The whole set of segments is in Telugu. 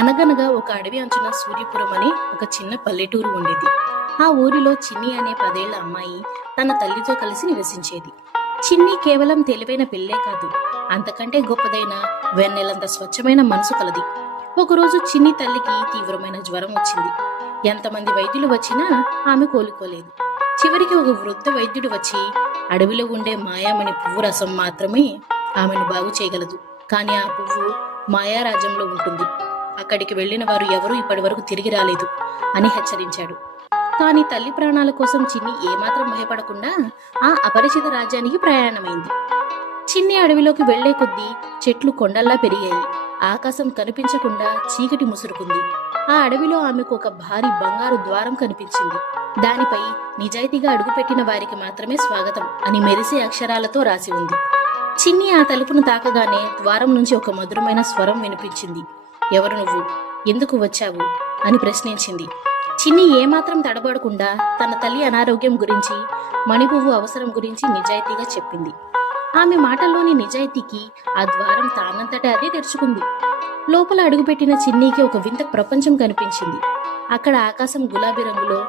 అనగనగా ఒక అడవి అంచున సూర్యపురం అని ఒక చిన్న పల్లెటూరు ఉండేది. ఆ ఊరిలో చిన్ని అనే 10 ఏళ్ల అమ్మాయి తన తల్లితో కలిసి నివసించేది. చిన్ని కేవలం తెలివైన పిల్లే కాదు, అంతకంటే గొప్పదైన వెన్నెలంత స్వచ్ఛమైన మనసు కలది. ఒకరోజు చిన్ని తల్లికి తీవ్రమైన జ్వరం వచ్చింది. ఎంతమంది వైద్యులు వచ్చినా ఆమె కోలుకోలేదు. చివరికి ఒక వృద్ధ వైద్యుడు వచ్చి అడవిలో ఉండే మాయామణి పువ్వు రసం మాత్రమే ఆమెను బాగు చేయగలదు. కానీ ఆ పువ్వు మాయారాజ్యంలో ఉంటుంది. అక్కడికి వెళ్లిన వారు ఎవరూ ఇప్పటి వరకు తిరిగి రాలేదు అని హెచ్చరించాడు. కానీ తల్లి ప్రాణాల కోసం చిన్ని ఏమాత్రం భయపడకుండా ఆ అపరిచిత రాజ్యానికి ప్రయాణమైంది. చిన్ని అడవిలోకి వెళ్లే కొద్దీ చెట్లు కొండల్లా పెరిగాయి. ఆకాశం కనిపించకుండా చీకటి ముసురుకుంది. ఆ అడవిలో ఆమెకు ఒక భారీ బంగారు ద్వారం కనిపించింది. దానిపై నిజాయితీగా అడుగుపెట్టిన వారికి మాత్రమే స్వాగతం అని మెరిసే అక్షరాలతో రాసి ఉంది. చిన్ని ఆ తలుపును తాకగానే ద్వారం నుంచి ఒక మధురమైన స్వరం వినిపించింది. ఎవరు నువ్వు, ఎందుకు వచ్చావు అని ప్రశ్నించింది. చిన్ని ఏమాత్రం తడబడకుండా తన తల్లి అనారోగ్యం గురించి, మణిపువ్వు అవసరం గురించి నిజాయితీగా చెప్పింది. ఆమె మాటల్లోని నిజాయితీకి ఆ ద్వారం తానంతటా అదే తెరుచుకుంది. లోపల అడుగుపెట్టిన చిన్నీకి ఒక వింత ప్రపంచం కనిపించింది. అక్కడ ఆకాశం గులాబీ రంగులో,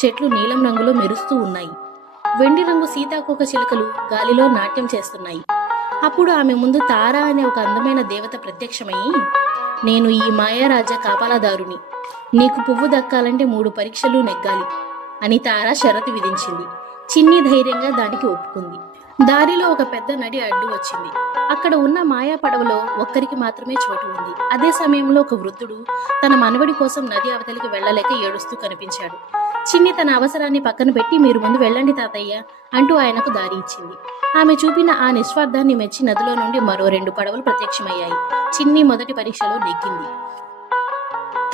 చెట్లు నీలం రంగులో మెరుస్తూ ఉన్నాయి. వెండి రంగు సీతాకోక చిలుకలు గాలిలో నాట్యం చేస్తున్నాయి. అప్పుడు ఆమె ముందు తార అనే ఒక అందమైన దేవత ప్రత్యక్షమై, నేను ఈ మాయారాజ్య కాపలాదారుని, నీకు పువ్వు దక్కాలంటే 3 పరీక్షలు నెగ్గాలి అని తార షరతు విధించింది. చిన్ని ధైర్యంగా దానికి ఒప్పుకుంది. దారిలో ఒక పెద్ద నది అడ్డు వచ్చింది. అక్కడ ఉన్న మాయా పడవలో ఒక్కరికి మాత్రమే చోటు ఉంది. అదే సమయంలో ఒక వృద్ధుడు తన మనవడి కోసం నది అవతలికి వెళ్లలేక ఏడుస్తూ కనిపించాడు. చిన్ని తన అవసరాన్ని పక్కన పెట్టి, మీరు ముందు వెళ్ళండి తాతయ్య అంటూ ఆయనకు దారి ఇచ్చింది. ఆమె చూపిన ఆ నిస్వార్థాన్ని మెచ్చి నదిలో నుండి మరో 2 పడవలు ప్రత్యక్షమయ్యాయి. చిన్ని మొదటి పరీక్షలో నెగ్గింది.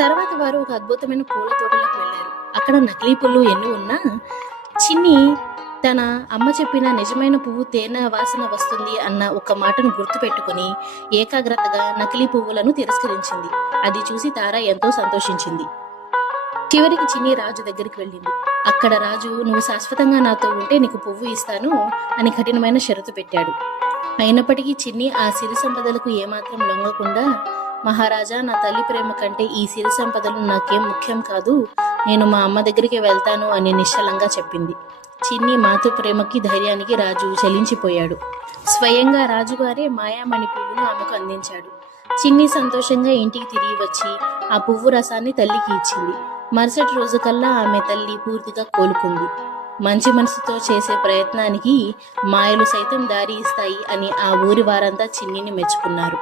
తర్వాత వారు ఒక అద్భుతమైన పూల తోటలోకి వెళ్లారు. అక్కడ నకిలీ పువ్వులు ఎన్ని ఉన్నా చిన్ని తన అమ్మ చెప్పిన నిజమైన పువ్వు తేనె వాసన వస్తుంది అన్న ఒక మాటను గుర్తు పెట్టుకుని ఏకాగ్రతగా నకిలీ పువ్వులను తిరస్కరించింది. అది చూసి తార ఎంతో సంతోషించింది. చివరికి చిన్ని రాజు దగ్గరికి వెళ్ళింది. అక్కడ రాజు, నువ్వు శాశ్వతంగా నాతో ఉంటే నీకు పువ్వు ఇస్తాను అని కఠినమైన షరతు పెట్టాడు. అయినప్పటికీ చిన్ని ఆ సిరి సంపదలకు ఏమాత్రం లొంగకుండా, మహారాజా, నా తల్లి ప్రేమ కంటే ఈ సిరి సంపదలు నాకేం ముఖ్యం కాదు, నేను మా అమ్మ దగ్గరికి వెళ్తాను అని నిశ్చలంగా చెప్పింది. చిన్ని మాతృ ప్రేమకి, ధైర్యానికి రాజు చలించిపోయాడు. స్వయంగా రాజుగారే మాయామణి పువ్వును ఆమెకు అందించాడు. చిన్ని సంతోషంగా ఇంటికి తిరిగి వచ్చి ఆ పువ్వు రసాన్ని తల్లికి ఇచ్చింది. మరుసటి రోజు కల్లా ఆమె తల్లి పూర్తిగా కోలుకుంది. మంచి మనసుతో చేసే ప్రయత్నానికి మాయలు సైతం దారి ఇస్తాయి అని ఆ ఊరి వారంతా చిన్నిని మెచ్చుకున్నారు.